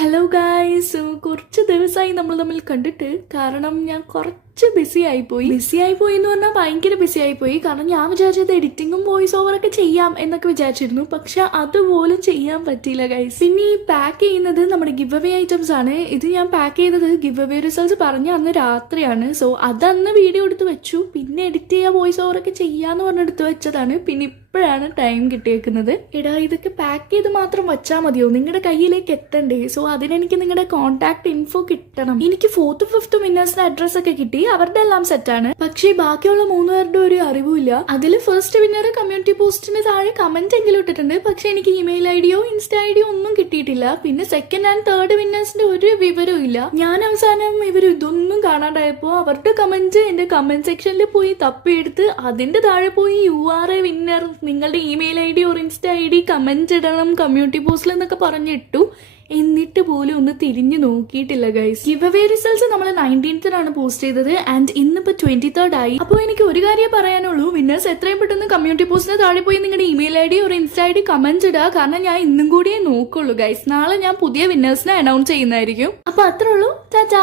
Hello guys, കുറച്ച് ദിവസമായി നമ്മൾ തമ്മിൽ കണ്ടിട്ട്. കാരണം ഞാൻ കുറച്ച് ബിസി ആയിപ്പോയി എന്ന് പറഞ്ഞാൽ ഭയങ്കര ബിസി ആയിപ്പോയി. കാരണം ഞാൻ വിചാരിച്ചത് എഡിറ്റിങ്ങും വോയിസ് ഓവറൊക്കെ ചെയ്യാം എന്നൊക്കെ വിചാരിച്ചിരുന്നു, പക്ഷെ അതുപോലും ചെയ്യാൻ പറ്റിയില്ല ഗൈസ്. പിന്നെ ഈ പാക്ക് ചെയ്യുന്നത് നമ്മുടെ ഗിവ് അവേ ഐറ്റംസ് ആണ്. ഇത് ഞാൻ പാക്ക് ചെയ്തത് ഗിവ് അവേ റിസൾട്ട്സ് പറഞ്ഞ അന്ന് രാത്രിയാണ്. സോ അതന്ന് വീഡിയോ എടുത്ത് വെച്ചു. പിന്നെ എഡിറ്റ് ചെയ്യുക, വോയിസ് ഓവറൊക്കെ ചെയ്യാന്ന് പറഞ്ഞെടുത്ത് വെച്ചതാണ്. പിന്നെ ഇപ്പോഴാണ് ടൈം കിട്ടിയേക്കുന്നത്. എടാ, ഇതൊക്കെ പാക്ക് ചെയ്ത് മാത്രം വെച്ചാൽ മതിയോ? നിങ്ങളുടെ കയ്യിലേക്ക് എത്തണ്ടേ? സോ അതിനെനിക്ക് നിങ്ങളുടെ കോൺടാക്ട് ഇൻഫോ കിട്ടണം. എനിക്ക് 4th 5th വിന്നേഴ്സിന്റെ അഡ്രസ് ഒക്കെ കിട്ടി, അവരുടെ എല്ലാം സെറ്റാണ്. പക്ഷേ ബാക്കിയുള്ള 3 പേരുടെ ഒരു അറിവുമില്ല. അതിൽ ഫസ്റ്റ് വിന്നർ കമ്മ്യൂണിറ്റി പോസ്റ്റിന് താഴെ കമന്റ് എങ്കിലും ഇട്ടിട്ടുണ്ട്, പക്ഷെ എനിക്ക് ഇമെയിൽ ഐഡിയോ ഇൻസ്റ്റ ഐഡിയോ ഒന്നും കിട്ടിയിട്ടില്ല. പിന്നെ സെക്കൻഡ് ആൻഡ് തേർഡ് വിന്നേഴ്സിന്റെ ഒരു വിവരവും ഇല്ല. ഞാൻ അവസാനം ഇവർ ഇതൊന്നും കാണാണ്ടായപ്പോ അവരുടെ കമന്റ് എന്റെ കമന്റ് സെക്ഷനിൽ പോയി തപ്പിയെടുത്ത് അതിന്റെ താഴെ പോയി URA വിന്നർ, നിങ്ങളുടെ email ID or insta ID comment ഇടണം കമ്മ്യൂണിറ്റി പോസ്റ്റിൽ എന്നൊക്കെ പറഞ്ഞിട്ടു. എന്നിട്ട് പോലും ഒന്ന് തിരിഞ്ഞു നോക്കിയിട്ടില്ല ഗൈസ്. ഗിവ് അവേ റിസൾട്ട്സ് നമ്മൾ 19th പോസ്റ്റ് ചെയ്തത് ആൻഡ് ഇന്നിപ്പോ 23rd ആയി. അപ്പോൾ എനിക്ക് ഒരു കാര്യം പറയാനുള്ളൂ, വിന്നേഴ്സ് എത്രയും പെട്ടെന്ന് കമ്മ്യൂണിറ്റി പോസ്റ്റിന് താഴെ പോയി നിങ്ങളുടെ ഇമെയിൽ ഐഡി ഒരു ഇൻസ്റ്റ ഐഡി കമന്റ് ഇടുക. കാരണം ഞാൻ ഇന്നും കൂടിയേ നോക്കുള്ളൂ ഗൈസ്. നാളെ ഞാൻ പുതിയ വിന്നേഴ്സിനെ അനൗൺസ് ചെയ്യുന്നതായിരിക്കും. അപ്പൊ അത്രേ ഉള്ളൂ. ടാറ്റാ.